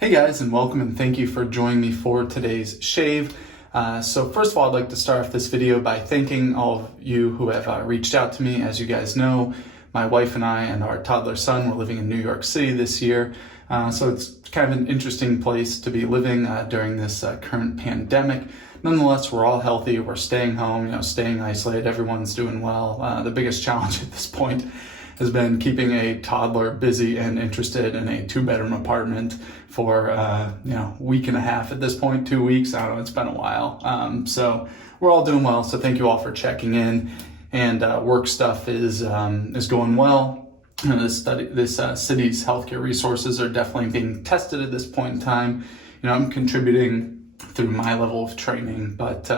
Hey guys, and welcome and thank you for joining me for today's shave. So first of all, I'd like to start off this video by thanking all of you who have reached out to me. As you guys know, my wife and I and our toddler son were living in New York City this year. So it's kind of an interesting place to be living during this current pandemic. Nonetheless, we're all healthy, we're staying home, staying isolated, everyone's doing well. The biggest challenge at this point has been keeping a toddler busy and interested in a 2-bedroom apartment for week and a half at this point, 2 weeks. I don't know, it's been a while. So we're all doing well. So thank you all for checking in. And work stuff is going well. This city's healthcare resources are definitely being tested at this point in time. I'm contributing through my level of training, but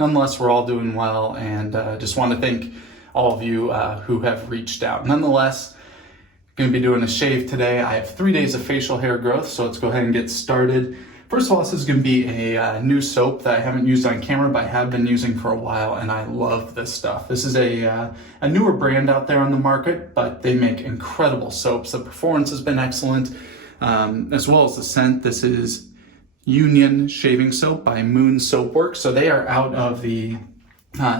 nonetheless, we're all doing well. And just want to thank all of you who have reached out. Nonetheless, going to be doing a shave today. I have 3 days of facial hair growth, so let's go ahead and get started. First of all, this is going to be a new soap that I haven't used on camera, but I have been using for a while, and I love this stuff. This is a newer brand out there on the market, but they make incredible soaps. The performance has been excellent, as well as the scent. This is Union Shaving Soap by Moon Soapworks. So they are out of the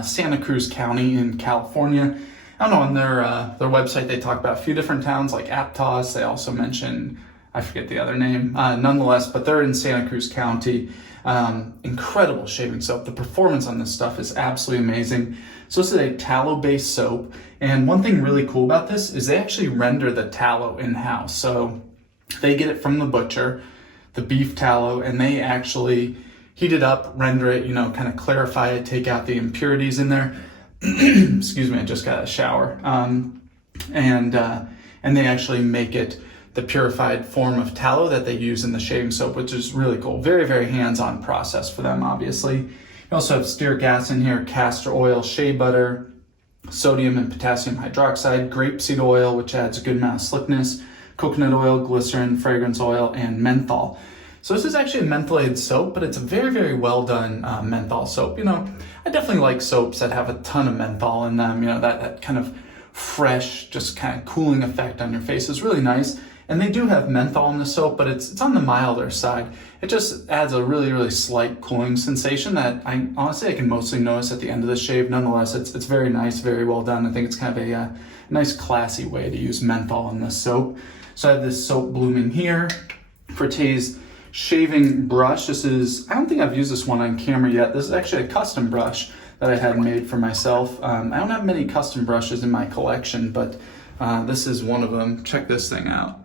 Santa Cruz County in California. I don't know, on their website they talk about a few different towns like Aptos. They also mention, I forget the other name, nonetheless, but they're in Santa Cruz County. Incredible shaving soap. The performance on this stuff is absolutely amazing. So this is a tallow-based soap, and one thing really cool about this is they actually render the tallow in-house. So they get it from the butcher, the beef tallow, and they actually heat it up, render it, kind of clarify it, take out the impurities in there. Excuse me, I just got a shower. And they actually make it the purified form of tallow that they use in the shaving soap, which is really cool. Very, very hands-on process for them, obviously. You also have stearic acid in here, castor oil, shea butter, sodium and potassium hydroxide, grapeseed oil, which adds a good amount of slickness, coconut oil, glycerin, fragrance oil, and menthol. So this is actually a mentholated soap, but it's a very, very well done menthol soap. I definitely like soaps that have a ton of menthol in them. That kind of fresh, just kind of cooling effect on your face is really nice. And they do have menthol in the soap, but it's on the milder side. It just adds a really, really slight cooling sensation that I can mostly notice at the end of the shave. Nonetheless, it's very nice, very well done. I think it's kind of a nice, classy way to use menthol in this soap. So I have this soap blooming here. Forte's shaving brush. I don't think I've used this one on camera yet. This is actually a custom brush that I had made for myself. I don't have many custom brushes in my collection, but this is one of them. Check this thing out.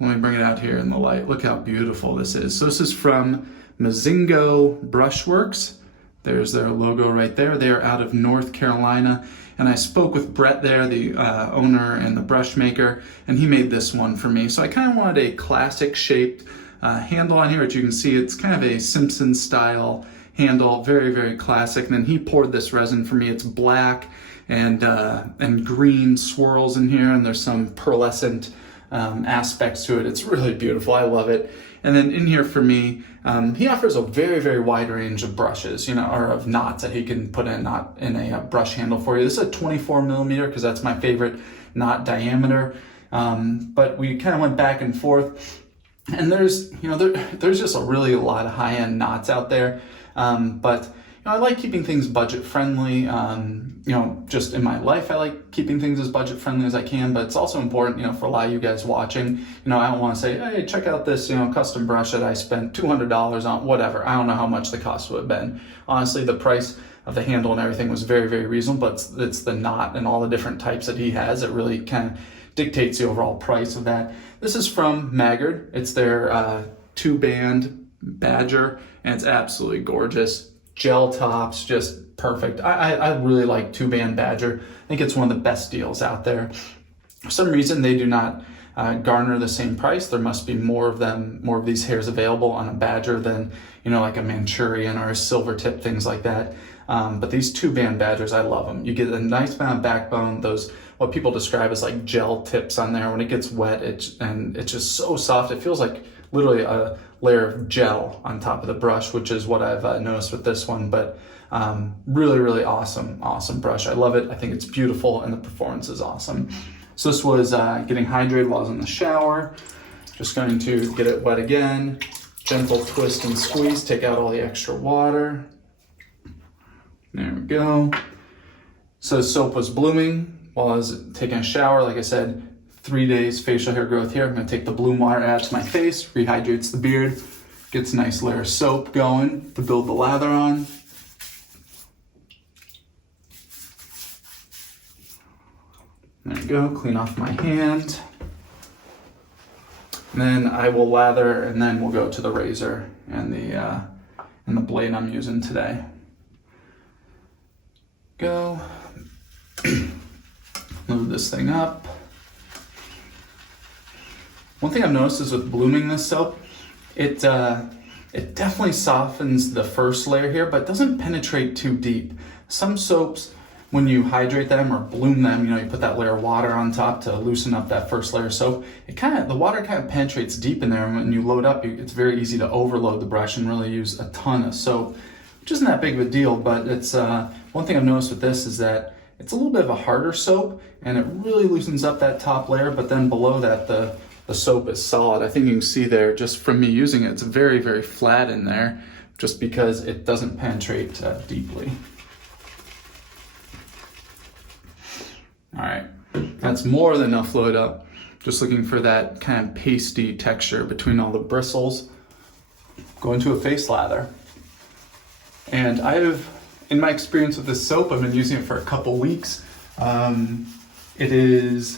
Let me bring it out here in the light. Look how beautiful this is. So this is from Mozingo Brushworks. There's their logo right there. They are out of North Carolina. And I spoke with Brett there, the owner and the brush maker, and he made this one for me. So I kind of wanted a classic shaped handle on here, which you can see it's kind of a Simpsons style handle, very, very classic. And then he poured this resin for me. It's black and green swirls in here, and there's some pearlescent aspects to it. It's really beautiful. I love it. And then in here for me, he offers a very, very wide range of brushes, or of knots that he can put in a brush handle for you. This is a 24 millimeter because that's my favorite knot diameter. But we kind of went back and forth. And there's just a lot of high-end knots out there. But I like keeping things budget friendly. Just in my life, I like keeping things as budget friendly as I can, but it's also important, for a lot of you guys watching, I don't want to say, hey, check out this, custom brush that I spent $200 on, whatever. I don't know how much the cost would have been. Honestly, the price of the handle and everything was very, very reasonable, but it's the knot and all the different types that he has that really kind of dictates the overall price of that. This is from Maggard. It's their 2-band Badger, and it's absolutely gorgeous. Gel tops, just perfect. I really like 2-band Badger. I think it's one of the best deals out there. For some reason, they do not garner the same price. There must be more of these hairs available on a Badger than, like a Manchurian or a silver tip, things like that. But these 2-band Badgers, I love them. You get a nice amount of backbone, those what people describe as like gel tips on there. When it gets wet, it's just so soft. It feels like literally a layer of gel on top of the brush, which is what I've noticed with this one. But really, really awesome brush. I love it. I think it's beautiful, and the performance is awesome. So this was getting hydrated while I was in the shower. Just going to get it wet again, gentle twist and squeeze, take out all the extra water. There we go. So the soap was blooming while I was taking a shower. Like I said, 3 days facial hair growth here. I'm gonna take the bloom water, add to my face, rehydrates the beard, gets a nice layer of soap going to build the lather on. There we go, clean off my hand. And then I will lather, and then we'll go to the razor and the blade I'm using today. Go. Move this thing up. One thing I've noticed is with blooming this soap, it definitely softens the first layer here, but doesn't penetrate too deep. Some soaps, when you hydrate them or bloom them, you put that layer of water on top to loosen up that first layer of soap. The water kind of penetrates deep in there, and when you load up, it's very easy to overload the brush and really use a ton of soap, which isn't that big of a deal, but it's one thing I've noticed with this is that it's a little bit of a harder soap, and it really loosens up that top layer, but then below that, the soap is solid. I think you can see there, just from me using it, it's very, very flat in there, just because it doesn't penetrate deeply. All right, that's more than enough load up. Just looking for that kind of pasty texture between all the bristles. Go into a face lather. And in my experience with this soap, I've been using it for a couple weeks. It is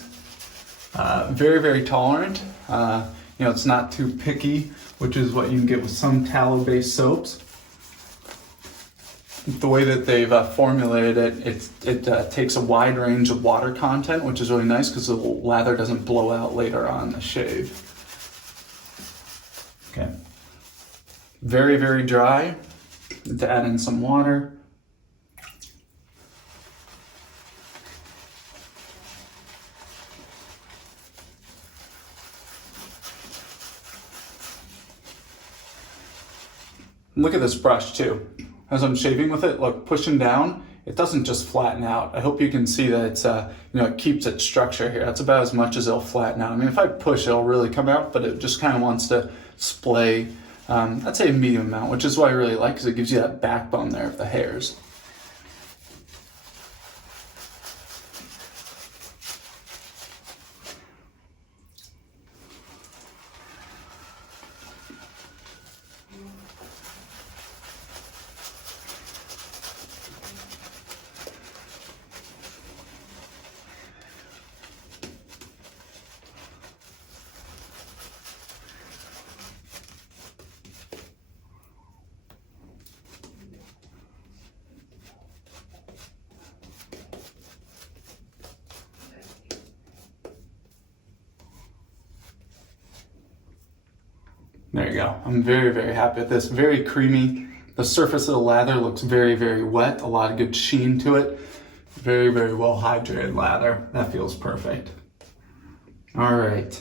very, very tolerant. It's not too picky, which is what you can get with some tallow-based soaps. The way that they've formulated it takes a wide range of water content, which is really nice because the lather doesn't blow out later on the shave. Okay. Very, very dry. To add in some water. Look at this brush too. As I'm shaving with it, look, pushing down, it doesn't just flatten out. I hope you can see that it's, it keeps its structure here. That's about as much as it'll flatten out. I mean, if I push, it'll really come out, but it just kind of wants to splay, I'd say a medium amount, which is what I really like because it gives you that backbone there of the hairs. There you go. I'm very, very happy with this. Very creamy. The surface of the lather looks very, very wet. A lot of good sheen to it. Very, very well hydrated lather. That feels perfect. All right.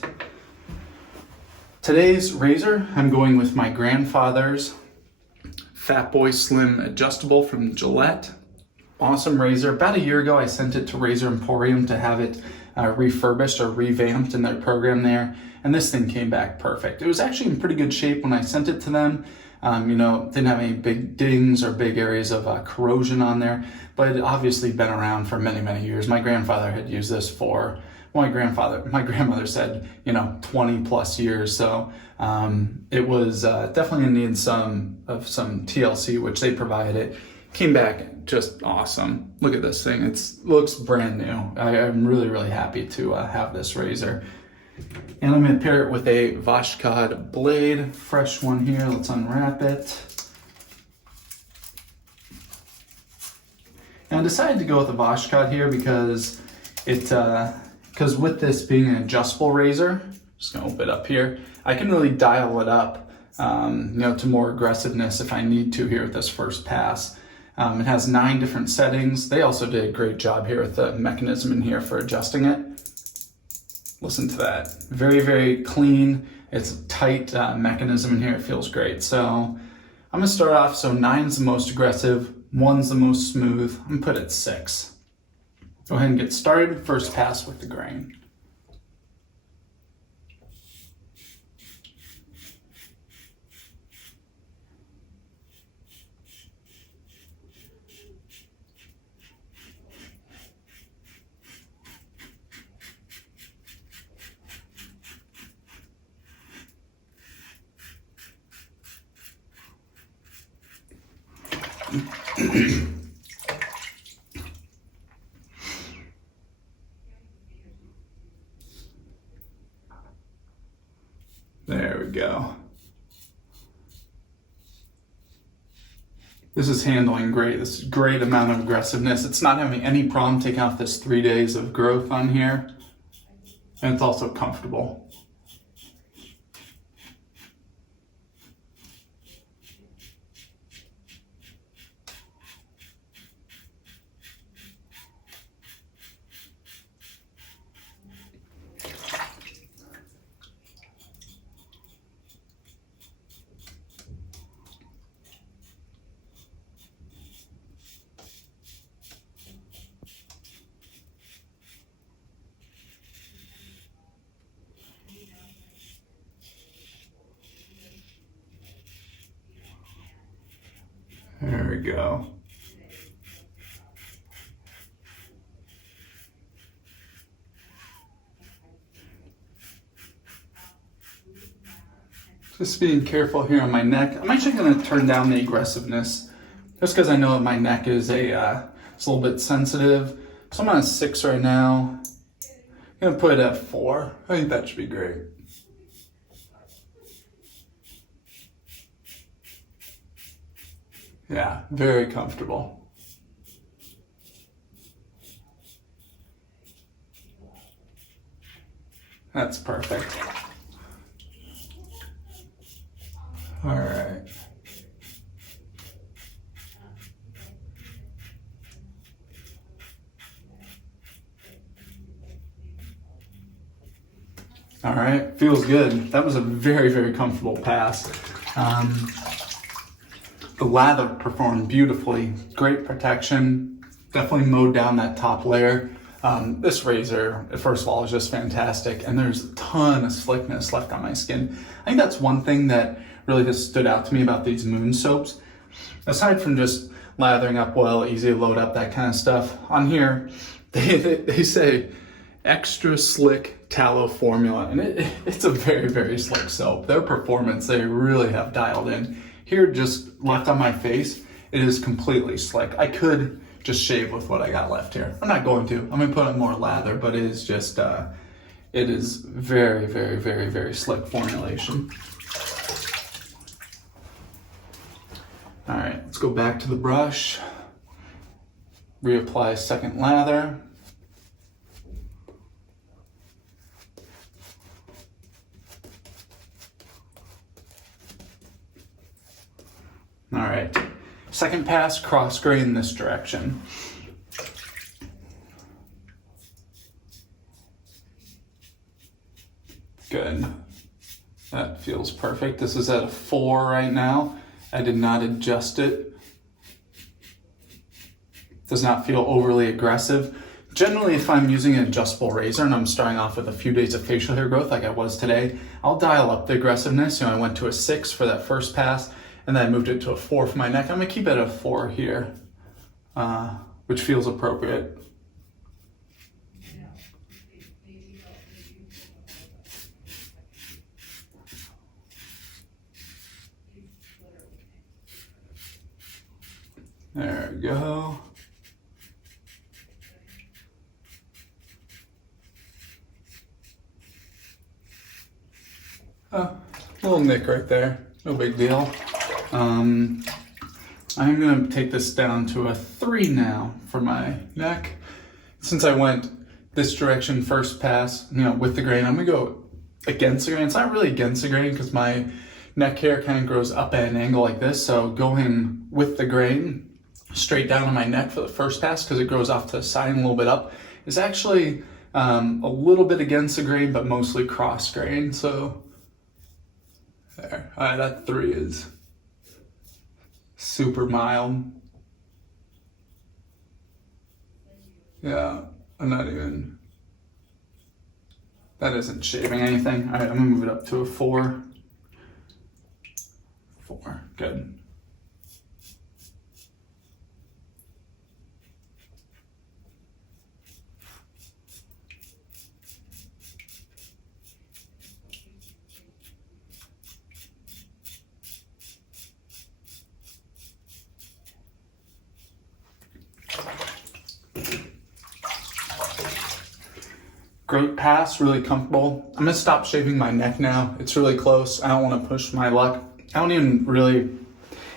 Today's razor, I'm going with my grandfather's Fat Boy Slim Adjustable from Gillette. Awesome razor. About a year ago, I sent it to Razor Emporium to have it refurbished or revamped in their program there. And this thing came back perfect. It was actually in pretty good shape when I sent it to them. Didn't have any big dings or big areas of corrosion on there, but it obviously been around for many, many years. My grandfather had used this for, my grandmother said, 20 plus years. So it was definitely in need some TLC, which they provided. Came back just awesome. Look at this thing. It looks brand new. I'm really, really happy to have this razor. And I'm going to pair it with a Voskhod blade, fresh one here. Let's unwrap it. And I decided to go with a Voskhod here because with this being an adjustable razor, just going to open it up here, I can really dial it up, to more aggressiveness if I need to here with this first pass. It has 9 different settings. They also did a great job here with the mechanism in here for adjusting it. Listen to that. Very, very clean. It's a tight mechanism in here. It feels great. So I'm going to start off. So 9's the most aggressive. 1's the most smooth. I'm going to put it 6. Go ahead and get started. First pass with the grain. There we go. This is handling great. This is a great amount of aggressiveness. It's not having any problem taking off this 3 days of growth on here. And it's also comfortable. There we go. Just being careful here on my neck. I'm actually going to turn down the aggressiveness just because I know that my neck is it's a little bit sensitive. So I'm on a 6 right now. I'm going to put it at 4. I think that should be great. Yeah, very comfortable. That's perfect. All right. All right, feels good. That was a very, very comfortable pass. The lather performed beautifully. Great protection. Definitely mowed down that top layer. This razor, first of all, is just fantastic, and there's a ton of slickness left on my skin. I think that's one thing that really has stood out to me about these Moon soaps. Aside from just lathering up well, easy to load up, that kind of stuff, on here, they say extra slick tallow formula, and it's a very, very slick soap. Their performance, they really have dialed in. Here, just left on my face, it is completely slick. I could just shave with what I got left here. I'm not going to. I'm gonna put on more lather, but it is just, it is very, very, very, very slick formulation. All right, let's go back to the brush. Reapply second lather. All right, second pass, cross grain this direction. Good, that feels perfect. This is at a 4 right now. I did not adjust it. Does not feel overly aggressive. Generally, if I'm using an adjustable razor and I'm starting off with a few days of facial hair growth like I was today, I'll dial up the aggressiveness. I went to a 6 for that first pass, and then I moved it to a 4 for my neck. I'm gonna keep it at a 4 here, which feels appropriate. There we go. Oh, little nick right there, no big deal. I'm gonna take this down to a 3 now for my neck. Since I went this direction first pass, with the grain, I'm gonna go against the grain. It's not really against the grain because my neck hair kind of grows up at an angle like this. So going with the grain straight down on my neck for the first pass, because it grows off to the side and a little bit up, is actually a little bit against the grain, but mostly cross grain. So there, all right, that 3 is super mild. Yeah, I'm not even, that isn't shaving anything. All right, I'm gonna move it up to a 4. 4, good. Great pass, really comfortable. I'm gonna stop shaving my neck now. It's really close. I don't wanna push my luck. I don't even really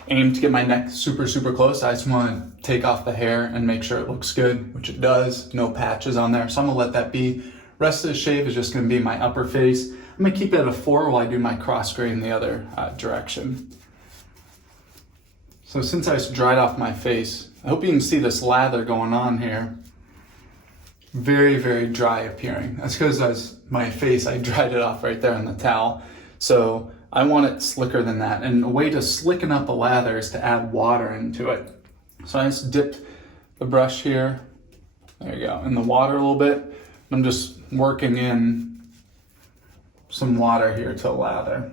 aim to get my neck super, super close. I just wanna take off the hair and make sure it looks good, which it does. No patches on there, so I'm gonna let that be. Rest of the shave is just gonna be my upper face. I'm gonna keep it at a 4 while I do my cross grain the other direction. So since I just dried off my face, I hope you can see this lather going on here. Very, very dry appearing. That's because as my face, I dried it off right there on the towel. So I want it slicker than that. And a way to slicken up a lather is to add water into it. So I just dipped the brush here, there you go, in the water a little bit. I'm just working in some water here to lather.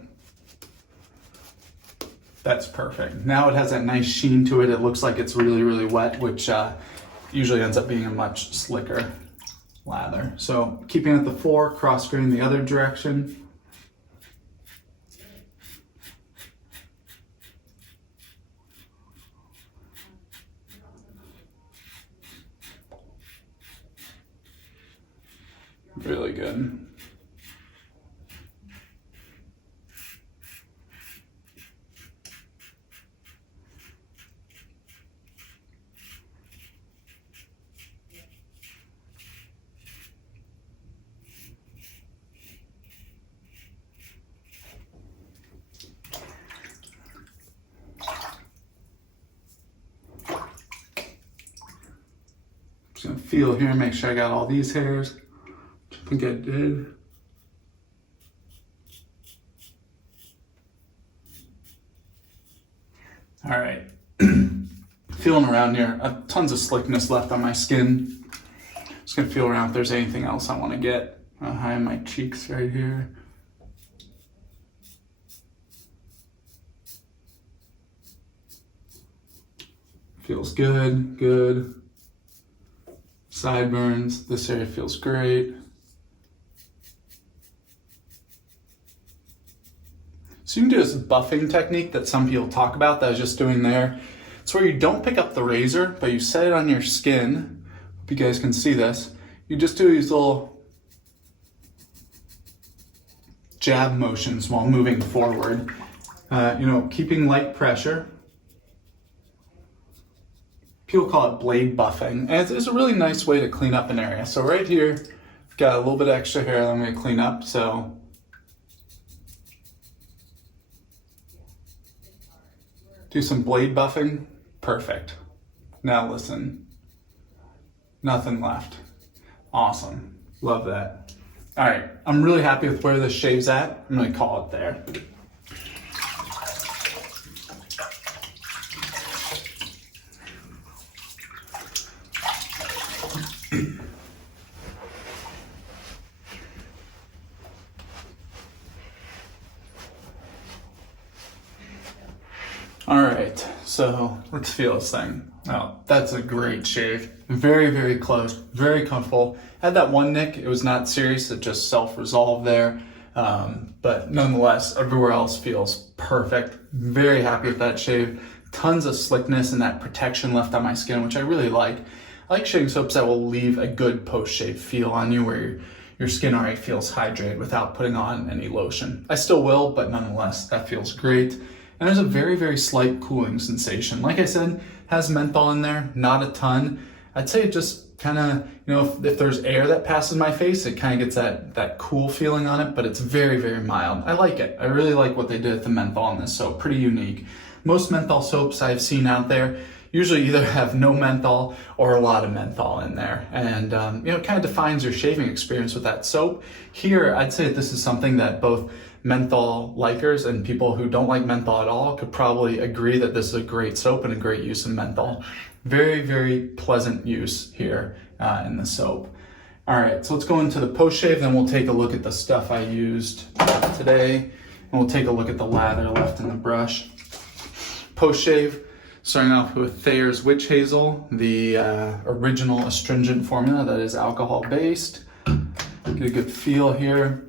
That's perfect. Now it has that nice sheen to it. It looks like it's really, really wet, which usually ends up being a much slicker lather. So keeping it at the 4, cross grain the other direction. Really good. Just gonna feel here, make sure I got all these hairs. I think I did. All right, feeling around here, tons of slickness left on my skin. Just gonna feel around if there's anything else I wanna get. High in my cheeks right here. Feels good, good. Sideburns, this area feels great. So you can do this buffing technique that some people talk about that I was just doing there. It's where you don't pick up the razor, but you set it on your skin. Hope you guys can see this. You just do these little jab motions while moving forward. Keeping light pressure. People call it blade buffing, and it's a really nice way to clean up an area. So right here, I've got a little bit of extra hair that I'm gonna clean up, so. Do some blade buffing, perfect. Now listen, nothing left. Awesome, love that. All right, I'm really happy with where this shave's at. I'm gonna call it there. All right, so let's feel this thing. Oh, that's a great shave. Very, very close, very comfortable. Had that one nick, it was not serious, it just self-resolved there. But nonetheless, everywhere else feels perfect. Very happy with that shave. Tons of slickness and that protection left on my skin, which I really like. I like shaving soaps that will leave a good post-shave feel on you where your skin already feels hydrated without putting on any lotion. I still will, but nonetheless, that feels great. And there's a very, very slight cooling sensation. Like I said, has menthol in there, not a ton. I'd say it just kind of, if there's air that passes my face, it kind of gets that cool feeling on it, but it's very, very mild. I like it. I really like what they did with the menthol in this soap, pretty unique. Most menthol soaps I've seen out there usually either have no menthol or a lot of menthol in there. And, it kind of defines your shaving experience with that soap. Here, I'd say this is something that both menthol likers and people who don't like menthol at all could probably agree that this is a great soap and a great use of menthol. Very, very pleasant use here in the soap. All right, so let's go into the post-shave, then we'll take a look at the stuff I used today, and we'll take a look at the lather left in the brush. Post-shave, starting off with Thayer's Witch Hazel, the original astringent formula that is alcohol-based. Get a good feel here.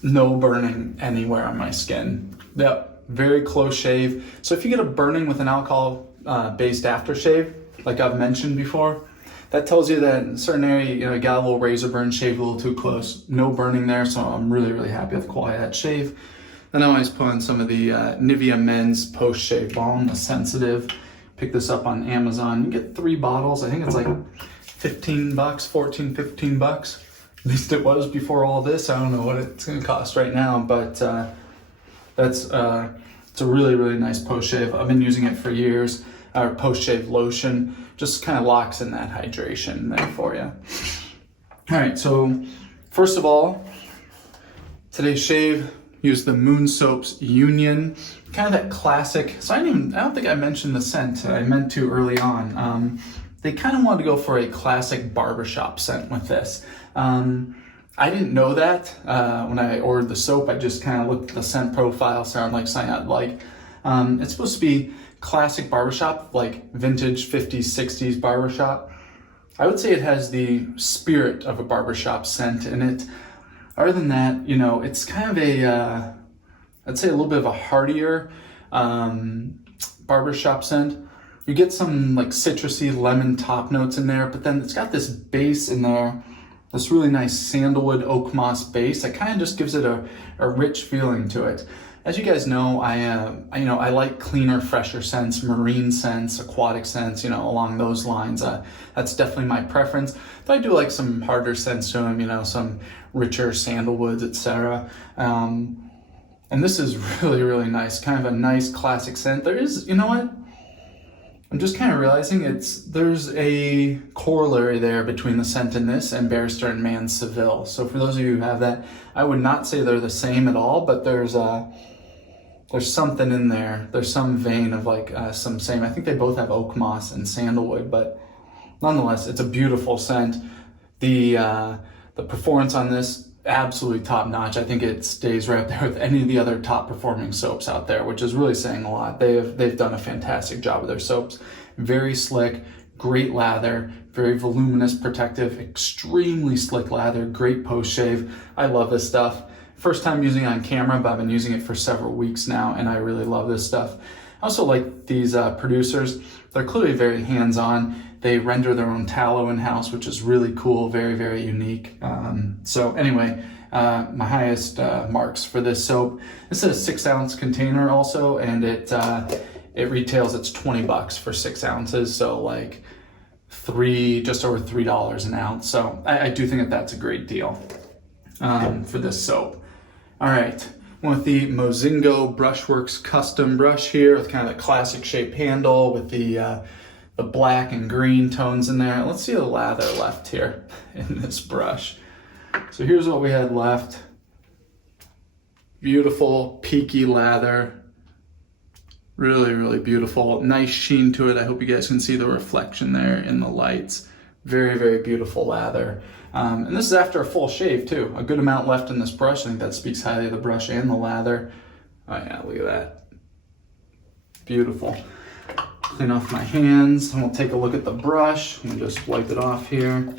No burning anywhere on my skin. Yep, very close shave. So if you get a burning with an alcohol-based aftershave, like I've mentioned before, that tells you that in a certain area, you know, you got a little razor burn, shaved a little too close, no burning there. So I'm really, really happy with the quality of that shave. Then I always put on some of the Nivea Men's Post-Shave Balm, the Sensitive. Pick this up on Amazon. You get 3 bottles. I think it's like $15, 14, 15 bucks. At least it was before all this. I don't know what it's going to cost right now, but it's a really, really nice post-shave. I've been using it for years. Our post-shave lotion just kind of locks in that hydration there for you. All right, so first of all, today's shave, use the Moon Soaps Union, kind of that classic. So I don't think I mentioned the scent. I meant to early on. They kind of wanted to go for a classic barbershop scent with this. I didn't know that when I ordered the soap. I just kind of looked at the scent profile, sounded like something I'd like. It's supposed to be classic barbershop, like vintage 50s, 60s barbershop. I would say it has the spirit of a barbershop scent in it. Other than that, you know, it's kind of a, I'd say a little bit of a heartier barbershop scent. You get some like citrusy lemon top notes in there, but then it's got this base in there, this really nice sandalwood oak moss base that kind of just gives it a rich feeling to it. As you guys know, I like cleaner, fresher scents, marine scents, aquatic scents, you know, along those lines. That's definitely my preference. But I do like some harder scents to them, you know, some richer sandalwoods, etc. And this is really, really nice. Kind of a nice classic scent. There is, you know what? I'm just kind of realizing there's a corollary there between the scent in this and Barrister and Mann Seville. So for those of you who have that, I would not say they're the same at all, but there's something in there. There's some vein of like some same. I think they both have oak moss and sandalwood, but nonetheless, it's a beautiful scent. The performance on this, absolutely top notch. I think it stays right up there with any of the other top performing soaps out there, which is really saying a lot. They've done a fantastic job with their soaps. Very slick, great lather, very voluminous, protective, extremely slick lather, great post shave. I love this stuff. First time using it on camera, but I've been using it for several weeks now, and I really love this stuff. I also like these producers. They're clearly very hands-on. They render their own tallow in-house, which is really cool, very, very unique. So anyway, my highest marks for this soap. This is a 6-ounce container also, and it retails, it's 20 bucks for 6 ounces. So like just over $3 an ounce. So I do think that's a great deal for this soap. All right, with the Mozingo Brushworks custom brush here with kind of the classic shape handle with the black and green tones in there. Let's see the lather left here in this brush. So here's what we had left. Beautiful, peaky lather. Really, really beautiful. Nice sheen to it. I hope you guys can see the reflection there in the lights. Very, very beautiful lather. And this is after a full shave too. A good amount left in this brush. I think that speaks highly of the brush and the lather. Oh yeah, look at that. Beautiful. Clean off my hands, and we'll take a look at the brush and just wipe it off here.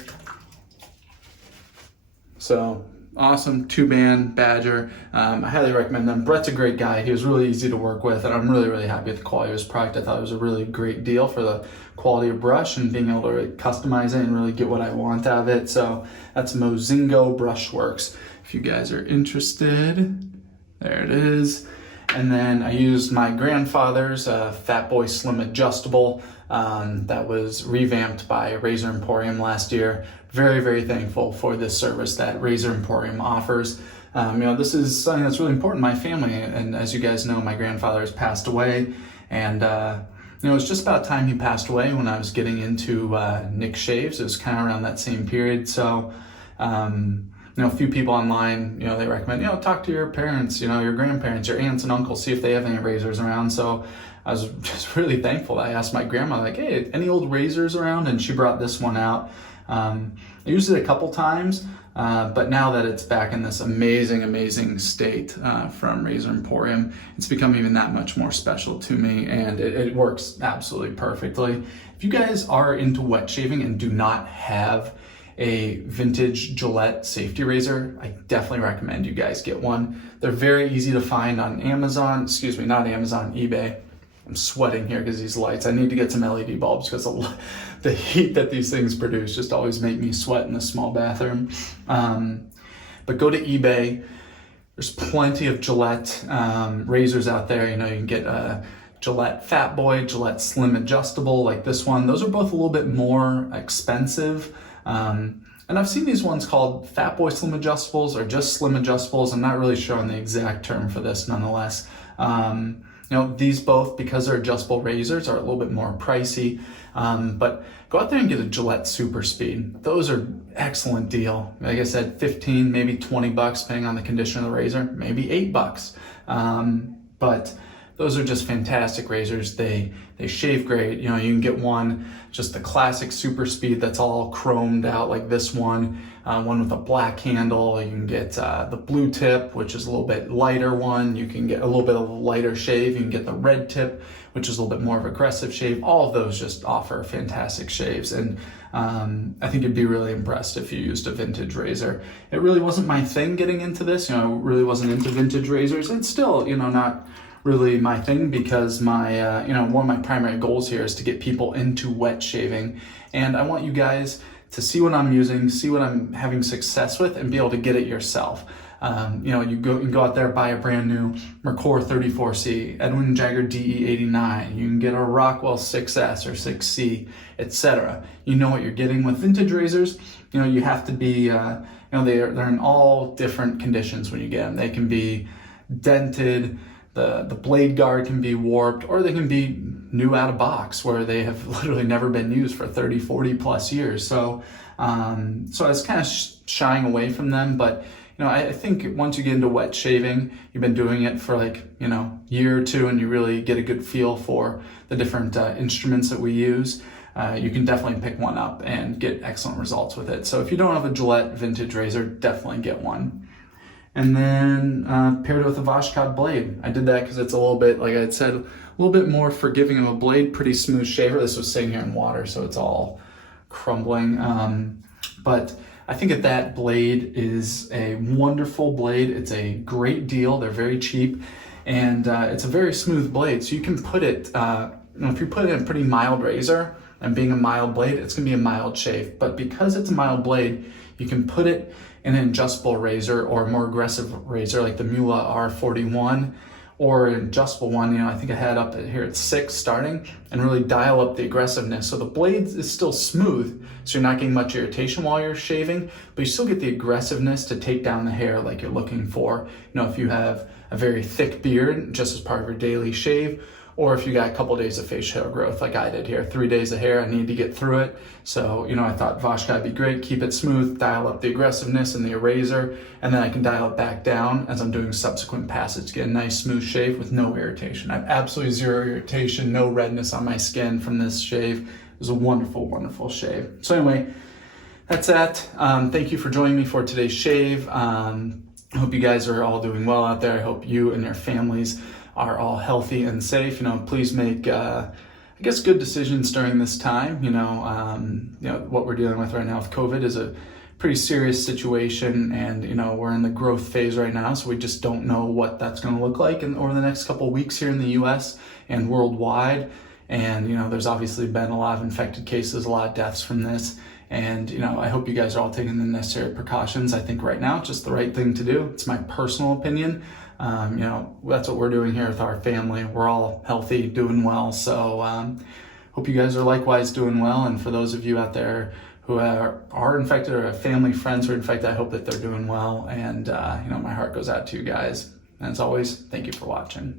So awesome 2-band Badger. I highly recommend them. Brett's a great guy. He was really easy to work with, and I'm really, really happy with the quality of his product. I thought it was a really great deal for the quality of brush and being able to really customize it and really get what I want out of it. So that's Mozingo Brushworks. If you guys are interested, there it is. And then I used my grandfather's Fat Boy Slim Adjustable that was revamped by Razor Emporium last year. Very, very thankful for this service that Razor Emporium offers. This is something that's really important in my family. And as you guys know, my grandfather has passed away. And it was just about time he passed away when I was getting into Nick shaves. It was kind of around that same period. So, a few people online, they recommend, talk to your parents, your grandparents, your aunts and uncles, see if they have any razors around. So I was just really thankful. I asked my grandma, like, hey, any old razors around? And she brought this one out. I used it a couple times, but now that it's back in this amazing, amazing state from Razor Emporium, it's become even that much more special to me, and it works absolutely perfectly. If you guys are into wet shaving and do not have a vintage Gillette safety razor, I definitely recommend you guys get one. They're very easy to find on Amazon, not Amazon, eBay. I'm sweating here because these lights. I need to get some LED bulbs because the heat that these things produce just always make me sweat in this small bathroom. But go to eBay. There's plenty of Gillette razors out there. You know, you can get a Gillette Fat Boy, Gillette Slim Adjustable like this one. Those are both a little bit more expensive. And I've seen these ones called Fat Boy Slim Adjustables or just Slim Adjustables. I'm not really sure on the exact term for this nonetheless. You know, these both, because they're adjustable razors, are a little bit more pricey. But go out there and get a Gillette Super Speed. Those are excellent deal. Like I said, 15, maybe 20 bucks, depending on the condition of the razor, maybe $8. But those are just fantastic razors. They shave great. You know, you can get one, just the classic Super Speed that's all chromed out like this one. One with a black handle. You can get the blue tip, which is a little bit lighter one. You can get a little bit of a lighter shave. You can get the red tip, which is a little bit more of aggressive shave. All of those just offer fantastic shaves. And I think you'd be really impressed if you used a vintage razor. It really wasn't my thing getting into this. You know, I really wasn't into vintage razors. It's still, you know, not really my thing because my, you know, one of my primary goals here is to get people into wet shaving. And I want you guys to see what I'm using, see what I'm having success with, and be able to get it yourself. You know, you can go out there, buy a brand new Mercor 34C, Edwin Jagger DE89. You can get a Rockwell 6S or 6C, etc. You know what you're getting with vintage razors. You know, you have to be, you know, they're in all different conditions when you get them. They can be dented, the blade guard can be warped, or they can be new out of box where they have literally never been used for 30, 40 plus years. So, so I was kind of shying away from them, but you know, I think once you get into wet shaving, you've been doing it for like, you know, year or two, and you really get a good feel for the different instruments that we use. You can definitely pick one up and get excellent results with it. So if you don't have a Gillette vintage razor, definitely get one. And then paired it with a Voskhod blade. I did that because it's a little bit, like I had said, a little bit more forgiving of a blade, pretty smooth shaver. This was sitting here in water, so it's all crumbling. But I think that blade is a wonderful blade. It's a great deal. They're very cheap, and it's a very smooth blade. So you can put it, you know, if you put it in a pretty mild razor, and being a mild blade, it's gonna be a mild shave. But because it's a mild blade, you can put it in an adjustable razor or a more aggressive razor like the Mula R41, or an adjustable one. You know, I think I had up here at 6 starting, and really dial up the aggressiveness. So the blade is still smooth, so you're not getting much irritation while you're shaving, but you still get the aggressiveness to take down the hair like you're looking for. You know, if you have a very thick beard just as part of your daily shave, or if you got a couple days of facial hair growth like I did here, 3 days of hair, I need to get through it. So, you know, I thought Voskhod would be great, keep it smooth, dial up the aggressiveness in the eraser, and then I can dial it back down as I'm doing subsequent passes to get a nice smooth shave with no irritation. I have absolutely zero irritation, no redness on my skin from this shave. It was a wonderful, wonderful shave. So anyway, that's that. Thank you for joining me for today's shave. I hope you guys are all doing well out there. I hope you and your families are all healthy and safe. You know, please make, I guess, good decisions during this time. You know, what we're dealing with right now with COVID is a pretty serious situation, and you know, we're in the growth phase right now, so we just don't know what that's going to look like over the next couple of weeks here in the U.S. and worldwide. And you know, there's obviously been a lot of infected cases, a lot of deaths from this. And, you know, I hope you guys are all taking the necessary precautions. I think right now it's just the right thing to do. It's my personal opinion. You know, that's what we're doing here with our family. We're all healthy, doing well. So hope you guys are likewise doing well. And for those of you out there who are infected or have family, friends who are infected, I hope that they're doing well. And, you know, my heart goes out to you guys. And as always, thank you for watching.